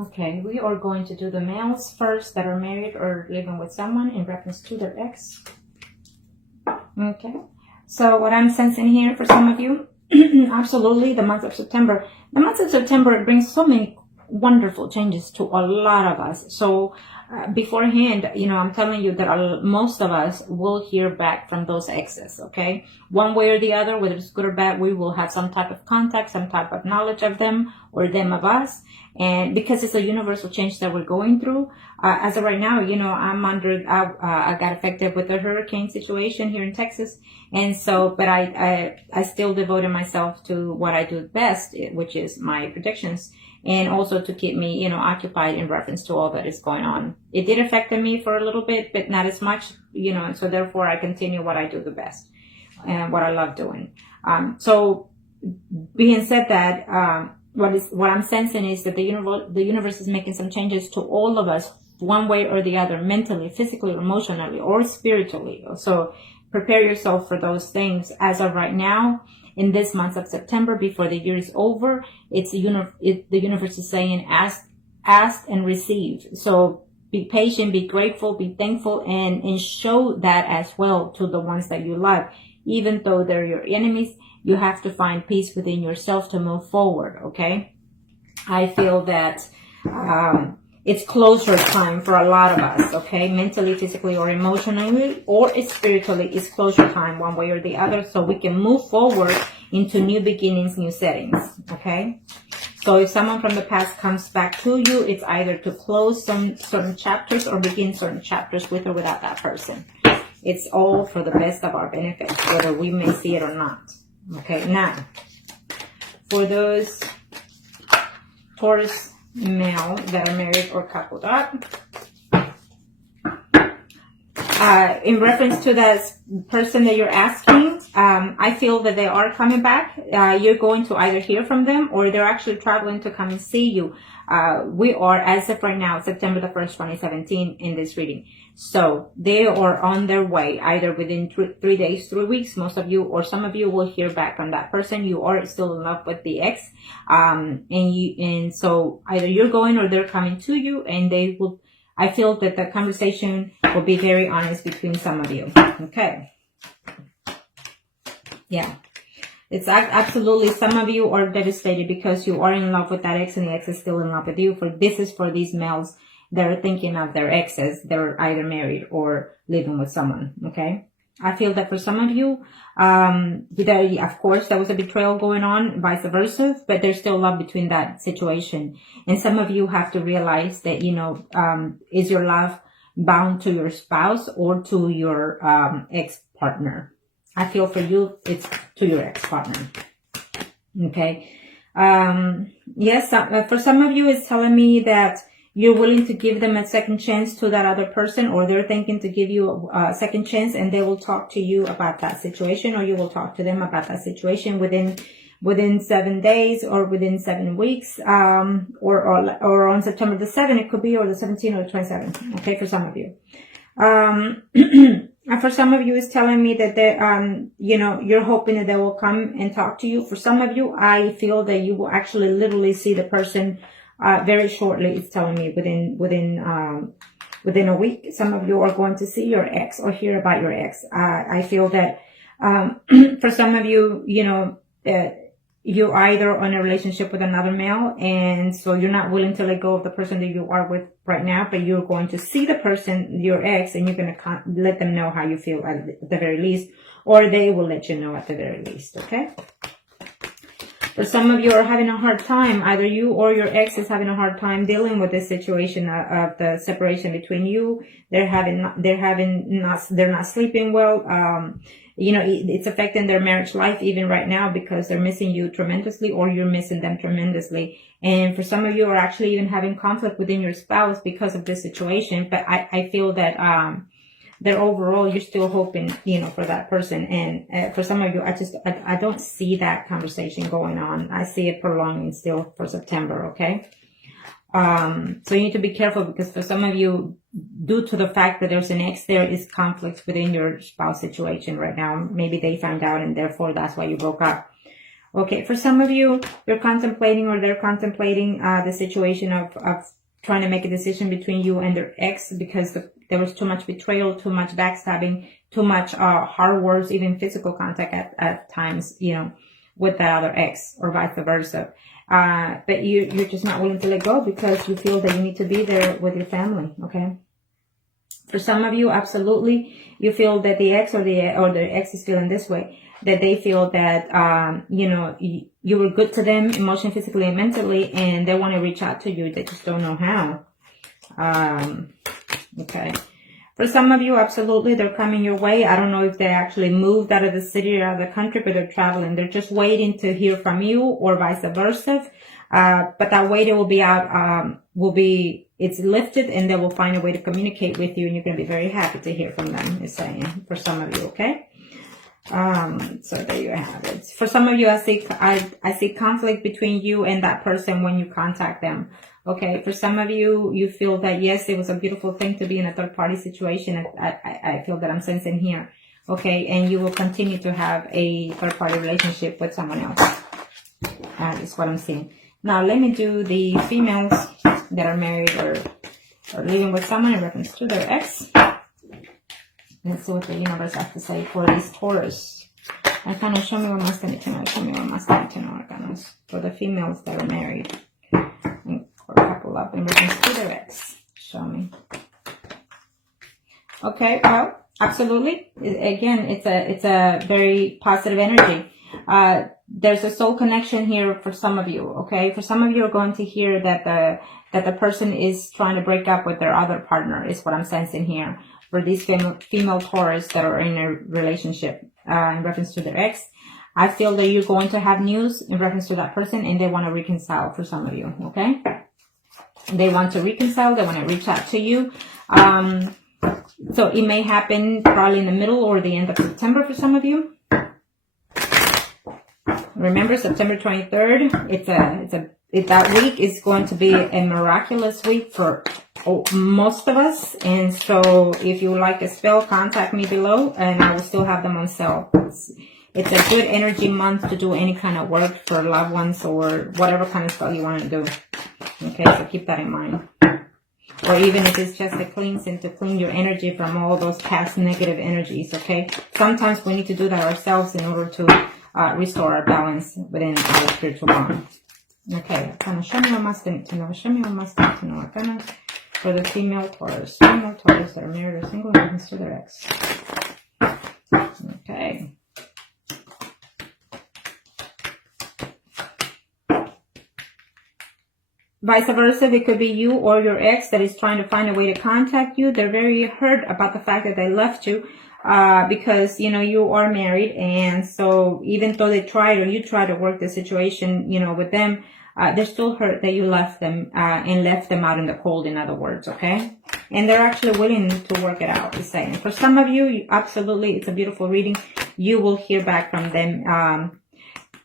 Okay, we are going to do the males first that are married or living with someone in reference to their ex. Okay, so what I'm sensing here for some of you, absolutely the month of September. The month of September brings so many wonderful changes to a lot of us. So beforehand, I'm telling you that most of us will hear back from those exes, okay? One way or the other, whether it's good or bad, we will have some type of contact, some type of knowledge of them or them of us. And because it's a universal change that we're going through, as of right now, I got affected with the hurricane situation here in Texas. And so, but I still devoted myself to what I do best, which is my predictions, and also to keep me, occupied in reference to all that is going on. It did affect me for a little bit, but not as much, and so therefore I continue what I do the best and what I love doing. So being said that, what I'm sensing is that the universe is making some changes to all of us, one way or the other, mentally, physically, emotionally, or spiritually. So prepare yourself for those things. As of right now, in this month of September, before the year is over, the universe is saying, ask and receive. So be patient, be grateful, be thankful, and show that as well to the ones that you love. Even though they're your enemies, you have to find peace within yourself to move forward, okay? I feel that it's closure time for a lot of us, okay? Mentally, physically, or emotionally, or spiritually, it's closure time one way or the other, so we can move forward into new beginnings, new settings, okay? So if someone from the past comes back to you, it's either to close some certain chapters or begin certain chapters with or without that person. It's all for the best of our benefit, whether we may see it or not. Okay, now, for those Taurus male that are married or coupled up, in reference to that person that you're asking, I feel that they are coming back. You're going to either hear from them or they're actually traveling to come and see you. We are, as of right now, September the 1st, 2017, in this reading. So they are on their way, either within 3 days, 3 weeks. Most of you or some of you will hear back from that person. You are still in love with the ex. And so either you're going or they're coming to you, and they will, I feel that the conversation will be very honest between some of you. Okay. Yeah. It's absolutely, some of you are devastated because you are in love with that ex and the ex is still in love with you. This is for these males that are thinking of their exes. They're either married or living with someone. Okay. I feel that for some of you, of course, there was a betrayal going on, vice versa, but there's still love between that situation. And some of you have to realize that, is your love bound to your spouse or to your ex-partner? I feel for you, it's to your ex-partner. Okay. Yes, for some of you, it's telling me that you're willing to give them a second chance to that other person, or they're thinking to give you a second chance, and they will talk to you about that situation, or you will talk to them about that situation within 7 days or within 7 weeks, or on September the 7th, it could be, or the 17th or the 27th. Okay, for some of you. For some of you, it's telling me that they, you're hoping that they will come and talk to you. For some of you, I feel that you will actually literally see the person very shortly. It's telling me within a week. Some of you are going to see your ex or hear about your ex. I feel that for some of you, you're either on a relationship with another male, and so you're not willing to let go of the person that you are with right now, but you're going to see the person, your ex, and you're going to let them know how you feel at the very least, or they will let you know at the very least, okay? For some of you are having a hard time, either you or your ex is having a hard time dealing with this situation of the separation between you. They're not sleeping well. It's affecting their marriage life even right now because they're missing you tremendously, or you're missing them tremendously. And for some of you are actually even having conflict within your spouse because of this situation. But I feel that, that overall you're still hoping, for that person. And for some of you, I don't see that conversation going on. I see it prolonging still for September. Okay. So you need to be careful because for some of you, due to the fact that there's an ex, there is conflict within your spouse situation right now. Maybe they found out and therefore that's why you broke up. Okay, for some of you, you're contemplating or they're contemplating the situation of trying to make a decision between you and their ex because there was too much betrayal, too much backstabbing, too much hard words, even physical contact at times, you know, with that other ex or vice versa. But you're just not willing to let go because you feel that you need to be there with your family, okay? For some of you, absolutely, you feel that the ex or the ex is feeling this way, that they feel that, you know, you were good to them emotionally, physically, and mentally, and they want to reach out to you. They just don't know how. Okay. For some of you, absolutely, they're coming your way. I don't know if they actually moved out of the city or out of the country, but they're traveling. They're just waiting to hear from you or vice versa. But that waiting will be out, it's lifted and they will find a way to communicate with you and you're going to be very happy to hear from them, is saying, for some of you, okay? So there you have it. For some of you, I see conflict between you and that person when you contact them. Okay, for some of you, you feel that, yes, it was a beautiful thing to be in a third-party situation. I feel that I'm sensing here. Okay, and you will continue to have a third-party relationship with someone else. That is what I'm seeing. Now, let me do the females that are married or living with someone in reference to their ex. Let's see what the universe has to say for these Taurus. And kind of show me what masculine to know. Show me what masculine to know for the females that are married. Or couple up in reference to their ex. Show me. Okay, well, absolutely. Again, it's a very positive energy. There's a soul connection here for some of you. Okay, for some of you are going to hear that the person is trying to break up with their other partner, is what I'm sensing here. For these female Taurus that are in a relationship in reference to their ex, I feel that you're going to have news in reference to that person and they want to reconcile for some of you, okay? They want to reconcile, they want to reach out to you. So it may happen probably in the middle or the end of September for some of you. Remember, September 23rd, that week is going to be a miraculous week for most of us. And so if you would like a spell, contact me below and I will still have them on sale. It's a good energy month to do any kind of work for loved ones or whatever kind of spell you want to do. Okay, so keep that in mind. Or even if it's just a cleansing to clean your energy from all those past negative energies, okay? Sometimes we need to do that ourselves in order to restore our balance within our spiritual bond. Okay, kind of show me what must I need to know. Show me what must I need to know. Kind of for the female Taurus. Female Taurus that are married or single and to their ex. Okay. Vice versa, it could be you or your ex that is trying to find a way to contact you. They're very hurt about the fact that they left you because, you know, you are married. And so even though they tried or you try to work the situation, you know, with them, they're still hurt that you left them and left them out in the cold, in other words, okay? And they're actually willing to work it out, is saying. For some of you, absolutely, it's a beautiful reading. You will hear back from them.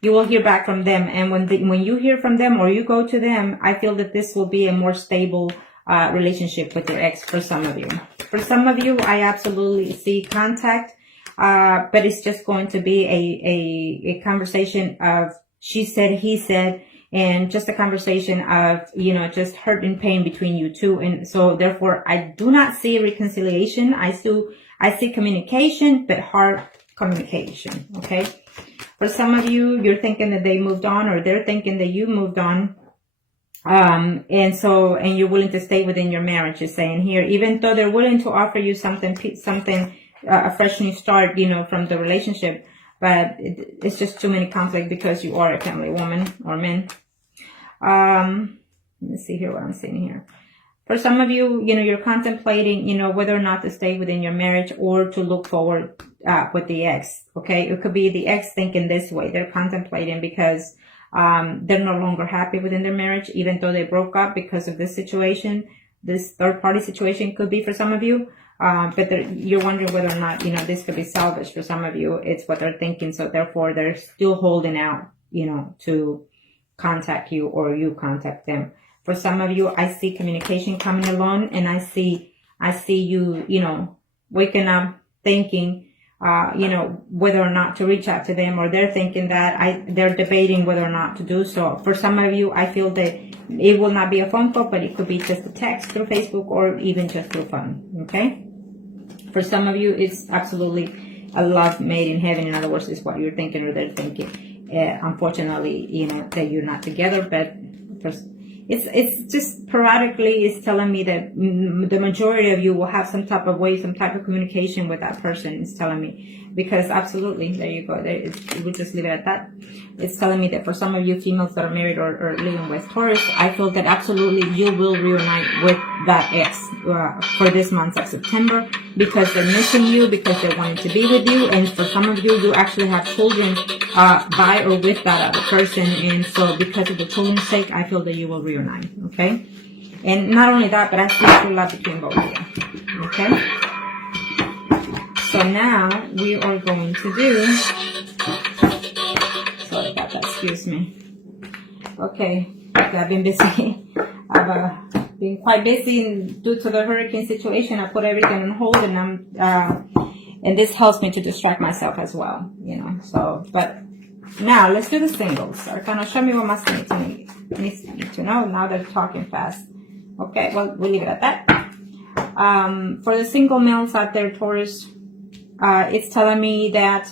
You will hear back from them. And when you hear from them or you go to them, I feel that this will be a more stable relationship with your ex for some of you. For some of you, I absolutely see contact, but it's just going to be a conversation of she said, he said, and just a conversation of, you know, just hurt and pain between you two. And so therefore, I do not see reconciliation. I see communication, but hard communication, okay? For some of you, you're thinking that they moved on or they're thinking that you moved on. And you're willing to stay within your marriage, is saying here, even though they're willing to offer you something, a fresh new start, you know, from the relationship, but it's just too many conflict because you are a family woman or man. Let me see here what I'm seeing here. For some of you, you know, you're contemplating, you know, whether or not to stay within your marriage or to look forward with the ex, okay? It could be the ex thinking this way. They're contemplating because they're no longer happy within their marriage, even though they broke up because of this situation. This third-party situation could be for some of you, but you're wondering whether or not, you know, this could be salvaged for some of you. It's what they're thinking, so therefore they're still holding out, you know, to contact you or you contact them. For some of you, I see communication coming along, and I see you, you know, waking up thinking, you know, whether or not to reach out to them, or they're thinking that they're debating whether or not to do so. For some of you, I feel that it will not be a phone call, but it could be just a text through Facebook or even just through phone. Okay. For some of you, it's absolutely a love made in heaven. In other words, it's what you're thinking or they're thinking. Unfortunately, you know, that you're not together, but it's just periodically it's telling me that the majority of you will have some type of way, some type of communication with that person. It's telling me, because absolutely, there you go. We'll just leave it at that. It's telling me that for some of you females that are married or living with Taurus, I feel that absolutely you will reunite with that ex for this month of September, because they're missing you, because they're wanting to be with you, and for some of you, you actually have children by or with that other person, and so because of the children's sake, I feel that you will reunite. Okay, and not only that, but I see true love between both of you. Okay. So now we are going to do, sorry about that, excuse me. Okay, I've been busy. I've been quite busy due to the hurricane situation. I put everything on hold, and and this helps me to distract myself as well, you know. So, but now let's do the singles. Arcana, show me what must needs to know. Now they're talking fast. Okay, well, we'll leave it at that. For the single males out there, Taurus, it's telling me that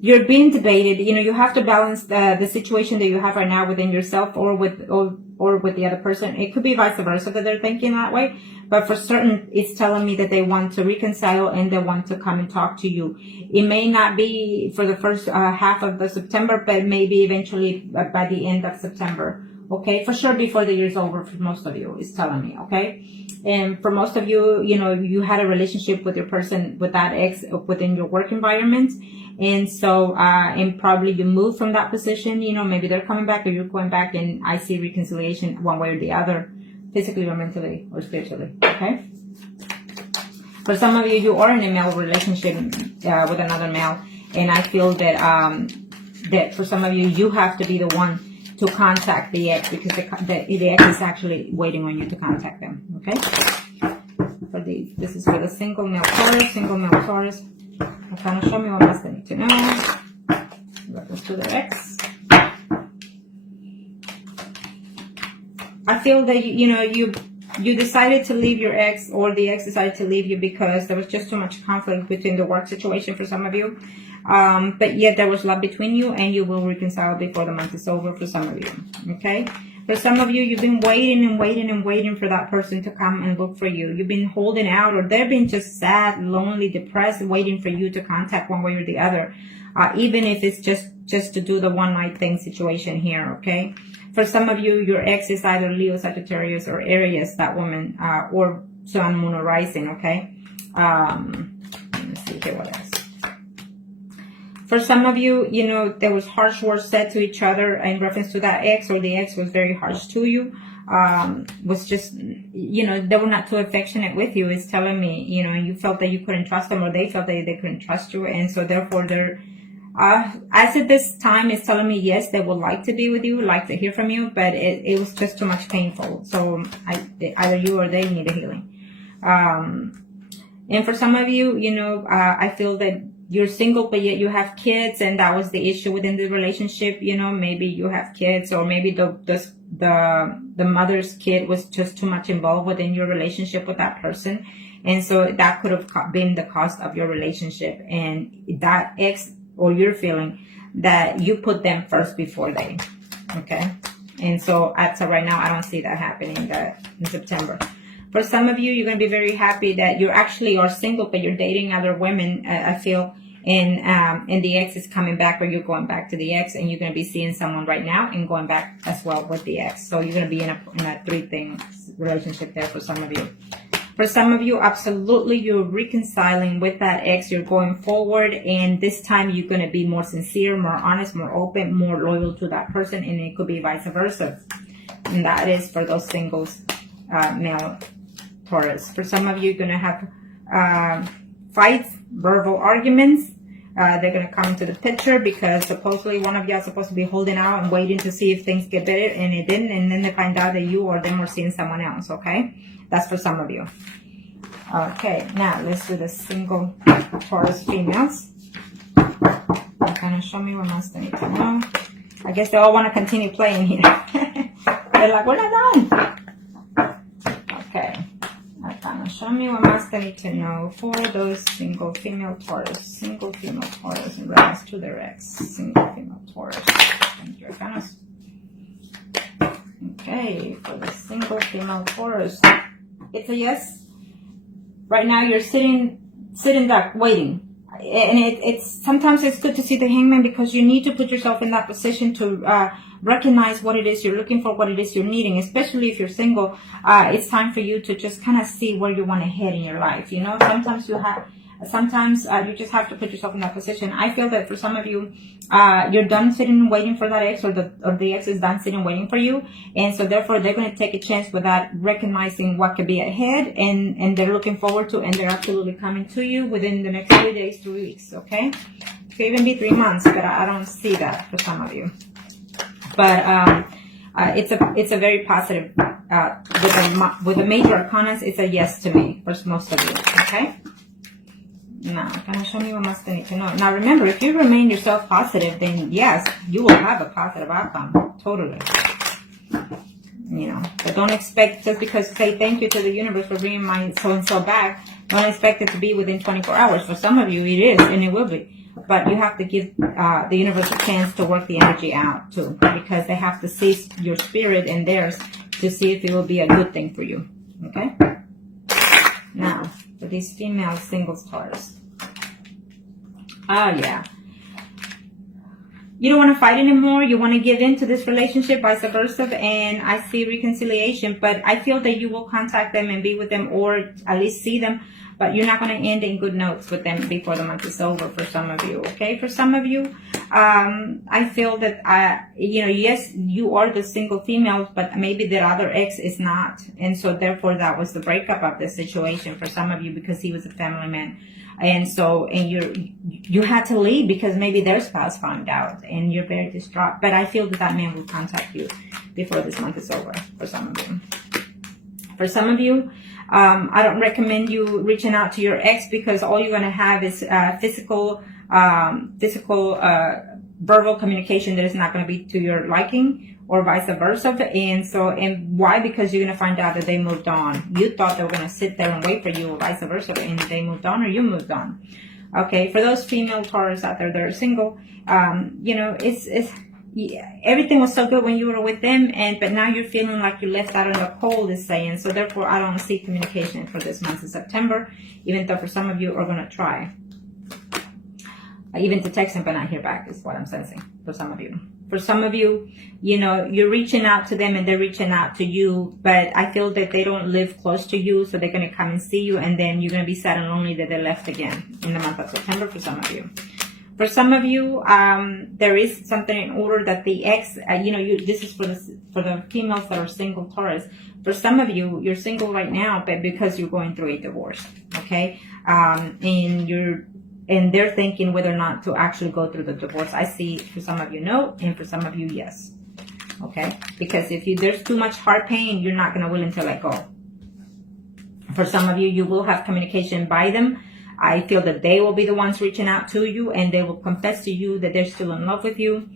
you're being debated. You know, you have to balance the situation that you have right now within yourself or with the other person. It could be vice versa that they're thinking that way, but for certain, it's telling me that they want to reconcile and they want to come and talk to you. It may not be for the first half of the September, but maybe eventually by the end of September. Okay, for sure before the year's over for most of you, it's telling me. Okay. And for most of you, you know, you had a relationship with your person, with that ex within your work environment. And so, and probably you moved from that position, you know, maybe they're coming back or you're going back, and I see reconciliation one way or the other, physically or mentally or spiritually. Okay. For some of you, you are in a male relationship with another male. And I feel that, that for some of you, you have to be the one to contact the ex, because the ex is actually waiting on you to contact them. Okay. This is for the single male Taurus. Kind of show me what else they need to know. Reference to the ex. I feel that you decided to leave your ex, or the ex decided to leave you because there was just too much conflict between the work situation for some of you. But yet there was love between you, and you will reconcile before the month is over for some of you. Okay. For some of you, you've been waiting for that person to come and look for you. You've been holding out, or they've been just sad, lonely, depressed, waiting for you to contact one way or the other. Even if it's just to do the one night thing situation here. Okay. For some of you, your ex is either Leo, Sagittarius, or Aries, that woman, or Sun, Moon, or Rising. Okay. Let me see here what else. For some of you, you know, there was harsh words said to each other in reference to that ex, or the ex was very harsh to you. Was just, you know, they were not too affectionate with you. It's telling me, you know, you felt that you couldn't trust them, or they felt that they couldn't trust you. And so therefore they're, as at this time, it's telling me, yes, they would like to be with you, like to hear from you, but it was just too much painful. So either you or they need a healing. And for some of you, you know, I feel that you're single, but yet you have kids, and that was the issue within the relationship. You know, maybe you have kids, or maybe the mother's kid was just too much involved within your relationship with that person. And so that could have been the cost of your relationship. And that ex, or you're feeling that you put them first before they. Okay. And so as of right now, I don't see that happening in September. For some of you, you're going to be very happy that you actually are single, but you're dating other women, I feel, and the ex is coming back, or you're going back to the ex, and you're going to be seeing someone right now and going back as well with the ex. So you're going to be in a three-thing relationship there for some of you. For some of you, absolutely, you're reconciling with that ex. You're going forward, and this time you're going to be more sincere, more honest, more open, more loyal to that person, and it could be vice versa. And that is for those singles, male Taurus. For some of you, you're going to have fights, verbal arguments. They're going to come into the picture because supposedly one of you are supposed to be holding out and waiting to see if things get better, and it didn't. And then they find out that you or them were seeing someone else. Okay, that's for some of you. Okay, now let's do the single Taurus females. Kind of show me what else they need to know. I guess they all want to continue playing here. They're like, we're not done. Okay. Kind of show me what else they need to know for those single female Taurus. Single female Taurus in reference to their ex. Single female Taurus. Thank you. Okay, for the single female Taurus. It's a yes. Right now you're sitting duck, waiting. And it's sometimes it's good to see the Hangman, because you need to put yourself in that position to recognize what it is you're looking for, what it is you're needing. Especially if you're single, it's time for you to just kind of see where you want to head in your life. You know, sometimes you just have to put yourself in that position. I feel that for some of you, you're done sitting waiting for that ex, or the ex is done sitting waiting for you, and so therefore they're going to take a chance without recognizing what could be ahead, and they're looking forward to, and they're absolutely coming to you within the next 3 days, 3 weeks. Okay, it could even be 3 months, but I don't see that for some of you. But it's a very positive. With the major arcanas, it's a yes to me for most of you. Okay. Now, kind of show me what else they need to know. Now, remember, if you remain yourself positive, then yes, you will have a positive outcome. Totally. You know, but don't expect, just because say thank you to the universe for bringing my so-and-so back, don't expect it to be within 24 hours. For some of you, it is, and it will be. But you have to give the universe a chance to work the energy out, too, because they have to see your spirit and theirs to see if it will be a good thing for you. Okay? Now, for these female singles Taurus. Oh, yeah. You don't want to fight anymore. You want to give in to this relationship, vice versa. And I see reconciliation. But I feel that you will contact them and be with them, or at least see them. But you're not going to end in good notes with them before the month is over for some of you. Okay? For some of you, I feel that, yes, you are the single females, but maybe their other ex is not. And so therefore that was the breakup of the situation for some of you, because he was a family man. And so, you had to leave because maybe their spouse found out, and you're very distraught. But I feel that man will contact you before this month is over for some of you. For some of you, I don't recommend you reaching out to your ex, because all you're going to have is physical, verbal communication that is not going to be to your liking, or vice versa. And why? Because you're going to find out that they moved on. You thought they were going to sit there and wait for you, or vice versa, and they moved on, or you moved on. Okay, for those female Taurus out there that are single, everything was so good when you were with them, but now you're feeling like you're left out in the cold, is saying. So therefore, I don't see communication for this month of September, even though for some of you are going to try. Even to text them but not hear back is what I'm sensing for some of you. For some of you, you're reaching out to them and they're reaching out to you, but I feel that they don't live close to you, so they're going to come and see you, and then you're going to be sad and lonely that they left again in the month of September for some of you. For some of you, there is something in order that the ex, this is for the females that are single Taurus. For some of you, you're single right now, but because you're going through a divorce, okay? And they're thinking whether or not to actually go through the divorce. I see for some of you no, and for some of you yes. Okay? Because if there's too much heart pain, you're not going to willing to let go. For some of you, you will have communication by them. I feel that they will be the ones reaching out to you, and they will confess to you that they're still in love with you.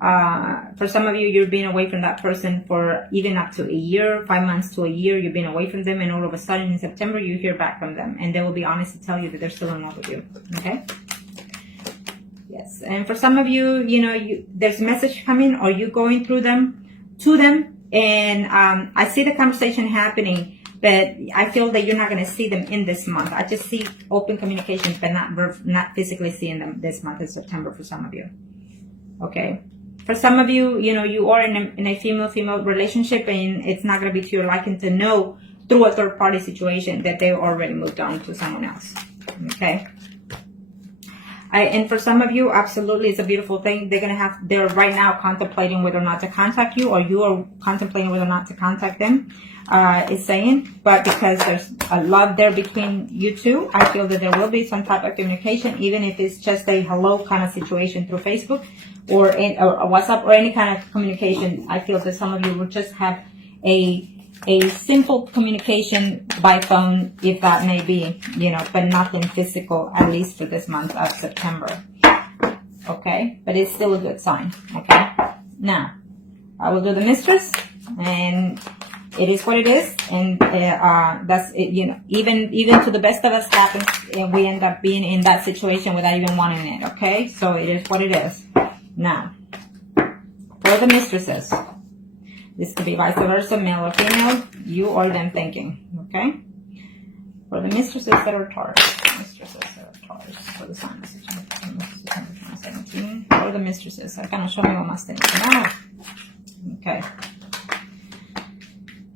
For some of you, you're being away from that person for even up to a year, 5 months to a year. You've been away from them, and all of a sudden in September, you hear back from them, and they will be honest to tell you that they're still in love with you. Okay? Yes. And for some of you, there's a message coming, or you going through them, to them, and I see the conversation happening, but I feel that you're not going to see them in this month. I just see open communication, but not physically seeing them this month in September for some of you. Okay? For some of you, you are in a female-female relationship, and it's not going to be to your liking to know through a third-party situation that they already moved on to someone else. Okay? And for some of you, absolutely, it's a beautiful thing. They're right now contemplating whether or not to contact you, or you are contemplating whether or not to contact them, it's saying. But because there's a love there between you two, I feel that there will be some type of communication, even if it's just a hello kind of situation through Facebook or WhatsApp or any kind of communication. I feel that some of you will just have a a simple communication by phone, if that may be, but nothing physical, at least for this month of September. Okay, but it's still a good sign. Okay, now I will do the mistress, and it is what it is, and that's it. Even to the best of us happens, and we end up being in that situation without even wanting it. Okay, so it is what it is. Now, for the mistresses, this could be vice versa, male or female, you or them thinking. Okay, for the mistresses that are Taurus, for the sign of September 2017, for the mistresses, I cannot show me what must now. Okay.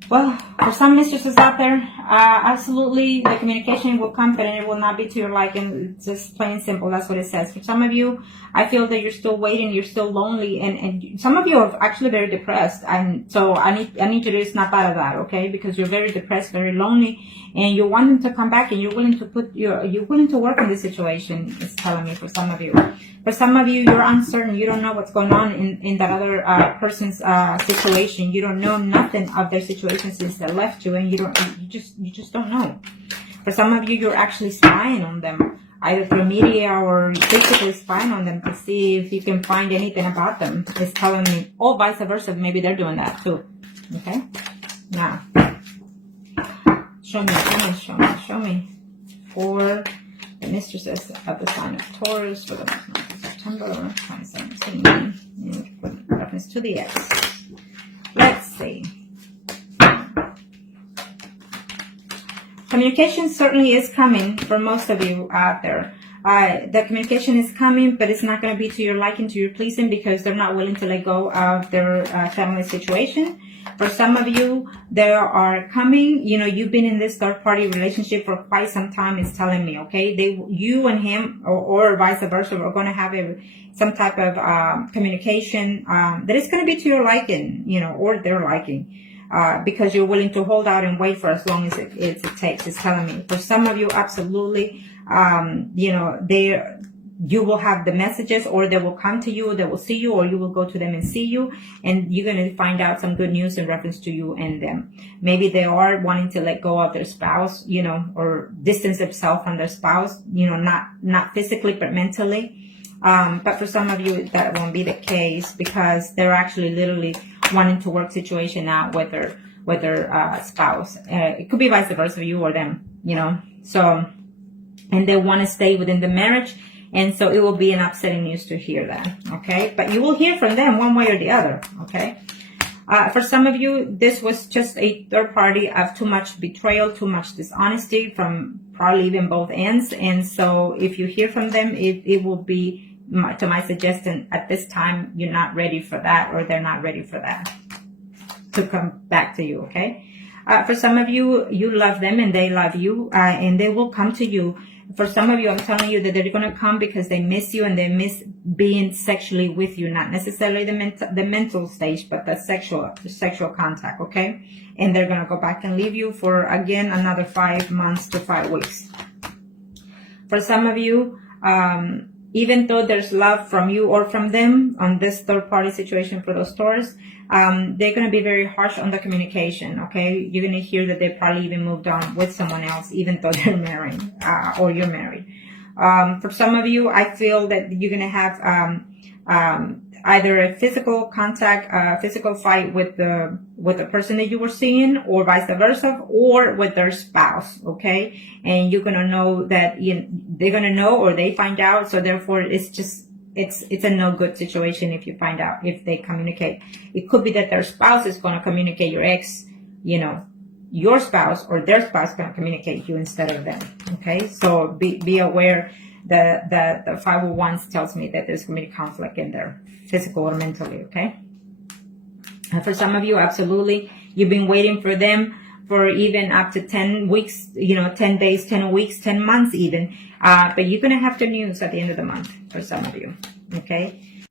Well, for some mistresses out there, absolutely the communication will come, but it will not be to your liking. It's just plain and simple. That's what it says. For some of you, I feel that you're still waiting, you're still lonely, and some of you are actually very depressed. And so I need you to snap out of that, okay? Because you're very depressed, very lonely, and you're wanting to come back, and you're willing to work on this situation. It's telling me for some of you. For some of you, you're uncertain. You don't know what's going on in that other person's situation. You don't know nothing of their situation since they left you, and you just don't know. For some of you, you're actually spying on them, either through media or basically spying on them to see if you can find anything about them. It's telling me, or vice versa, maybe they're doing that too. Okay? Now, show me for the mistresses of the sign of Taurus for the month of September 2017, and with reference to the X. Let's see. Communication certainly is coming for most of you out there. The communication is coming, but it's not going to be to your liking, to your pleasing, because they're not willing to let go of their family situation. For some of you, they are coming. You've been in this third-party relationship for quite some time. It's telling me, okay, you and him, or vice versa, are going to have some type of communication that is going to be to your liking, or their liking. Because you're willing to hold out and wait for as long as it takes. It's telling me. For some of you, absolutely, you will have the messages, or they will come to you, they will see you, or you will go to them and see you, and you're going to find out some good news in reference to you and them. Maybe they are wanting to let go of their spouse, or distance themselves from their spouse, not physically, but mentally. But for some of you, that won't be the case, because they're actually literally wanting to work situation out with their spouse. It could be vice versa, you or them, So, and they want to stay within the marriage, and so it will be an upsetting news to hear that, okay? But you will hear from them one way or the other, okay? For some of you, this was just a third party of too much betrayal, too much dishonesty from probably even both ends. And so if you hear from them, it will be, to my suggestion, at this time, you're not ready for that, or they're not ready for that to come back to you, okay? For some of you, you love them and they love you, and they will come to you. For some of you, I'm telling you that they're going to come because they miss you and they miss being sexually with you, not necessarily the mental stage, but the sexual contact, okay? And they're going to go back and leave you for, again, another 5 months to 5 weeks. For some of you, even though there's love from you or from them on this third-party situation for those Taurus, they're going to be very harsh on the communication, okay? You're going to hear that they probably even moved on with someone else, even though they're married, or you're married. For some of you, I feel that you're going to have either a physical contact, physical fight with the person that you were seeing, or vice versa, or with their spouse, okay? And you're going to know that they're going to know, or they find out, so therefore it's a no good situation if you find out, if they communicate. It could be that their spouse is going to communicate your ex, your spouse, or their spouse going to communicate you instead of them, okay? So be aware that the 501s tells me that there's going to be conflict in there, physical or mentally, okay? For some of you, absolutely, you've been waiting for them for even up to 10 weeks, 10 days, 10 weeks, 10 months even. But you're going to have the news at the end of the month for some of you, okay?